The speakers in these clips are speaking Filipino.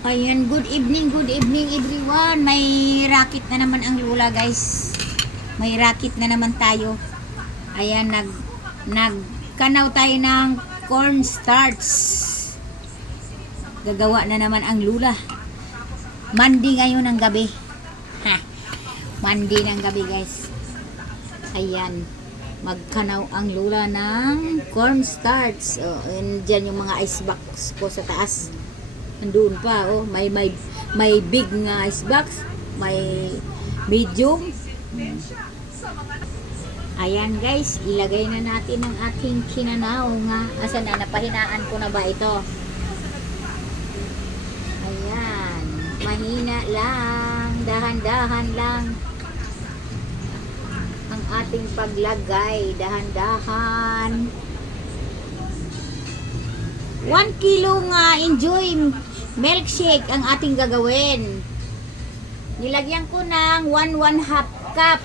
Ayan, good evening everyone. May racket na naman ang Lula, guys. May racket na naman tayo. Ayan, nagkanaw tayo ng cornstarch. Gagawa na naman ang Lula. Mandi ngayon ng gabi. Ha, mandi ng gabi, guys. Ayan, magkanaw ang Lula ng cornstarch. Oh, and dyan yung mga ice box ko sa taas. Andun pa, oh, may big nga ice box, may medium. Ayan, guys, ilagay na natin ang ating kinanaw nga. Asan na, napahinaan ko na ba ito? Ayan, mahina lang, dahan-dahan lang ang ating paglagay, dahan-dahan. 1 kilo nga enjoy milkshake ang ating gagawin. Nilagyan ko ng 1/2 cup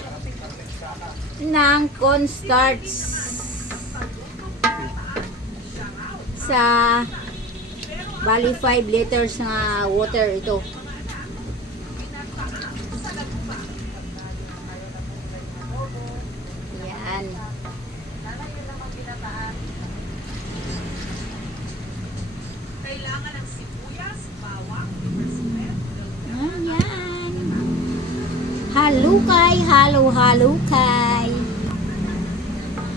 ng cornstarch sa bali 5 liters na water ito. Yan. Halukay, halukay.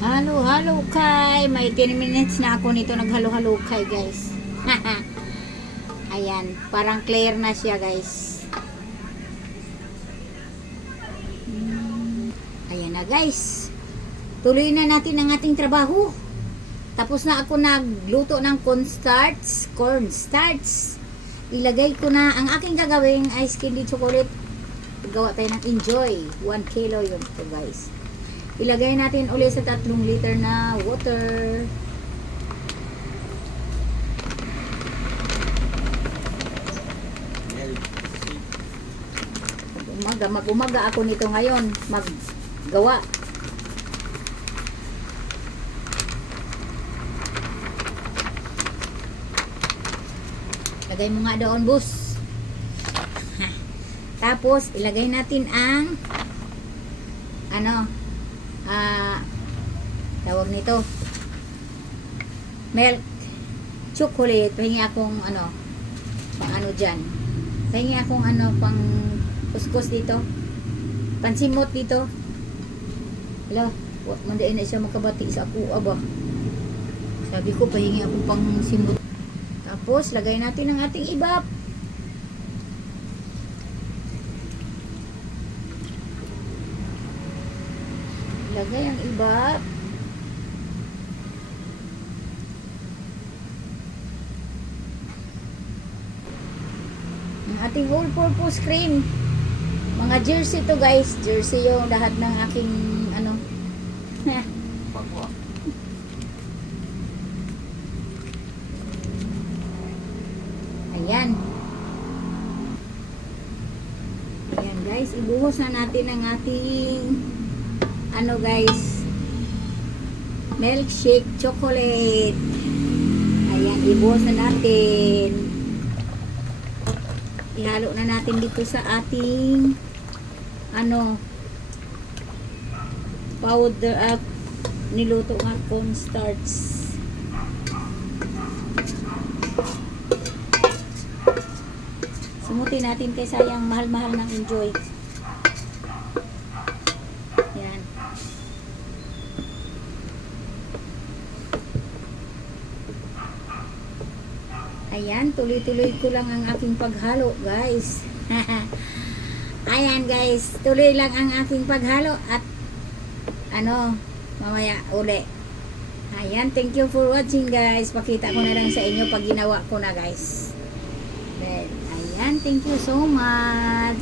Halukay. May 10 minutes na ako nito naghalo-halukay, guys. Ayan, parang clear na siya, guys. Ayan na, guys. Tuloy na natin ang ating trabaho. Tapos na ako nagluto ng cornstarch. Ilagay ko na ang aking gagawing ice candy chocolate. Gawa tayo ng enjoy. 1 kilo yun ito, guys. Ilagay natin ulit sa 3 liter na water. Mag-umaga ako nito ngayon. Maggawa. Lagay mo nga doon, boss. Tapos, ilagay natin ang tawag nito, milk chocolate. Pahingi akong pang dyan. Pahingi akong pang kuskus dito. Pansimot dito. Hala, mandain na siya makabati sa ako, aba. Sabi ko, pahingi akong pang simot. Tapos, lagay natin ang ating ibap. Lagay ang ibap. Ang ating all-purpose cream. Mga jersey to, guys. Jersey yung lahat ng aking Ayan. Ayan, guys. Ibuhos na natin ang ating guys, milkshake chocolate. Ayan, ibuhos na natin. Ihalo na natin dito sa ating powder at niluto nga cornstarch. Sumutin natin kay sayang mahal-mahal ng enjoy. Yan. Ayan, tuloy-tuloy ko lang ang aking paghalo, guys. Ayan, guys, tuloy lang ang aking paghalo at mamaya uli. Ayan, thank you for watching, guys. Pakita ko na lang sa inyo pag ginawa ko na, guys. Then, ayan, thank you so much.